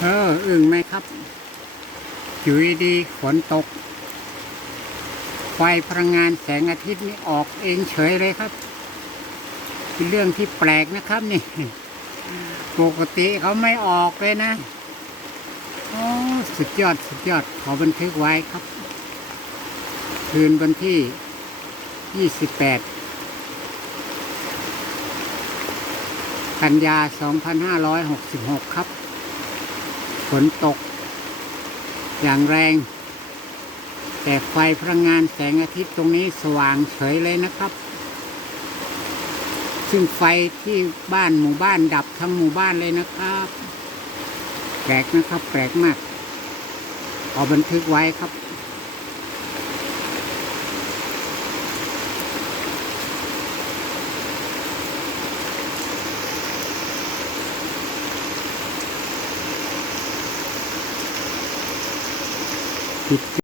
เอออึ่งไหมครับอยู่ดีๆฝนตก ไฟพลังงานแสงอาทิตย์นี่ออกเองเฉยเลยครับ เป็นเรื่องที่แปลกนะครับนี่ ปกติเขาไม่ออกเลยนะ โอ้สุดยอดสุดยอดขอบันทึกไว้ครับ คืนวันที่ 28กันยา 2566 ครับ ฝนตก อย่างแรง แต่ไฟพลังงานแสงอาทิตย์ตรงนี้สว่างเฉยเลยนะครับ ซึ่งไฟที่บ้านหมู่บ้านดับทั้งหมู่บ้านเลยนะครับแปลกนะครับแปลกมาก ขอบันทึกไว้ครับ ปิด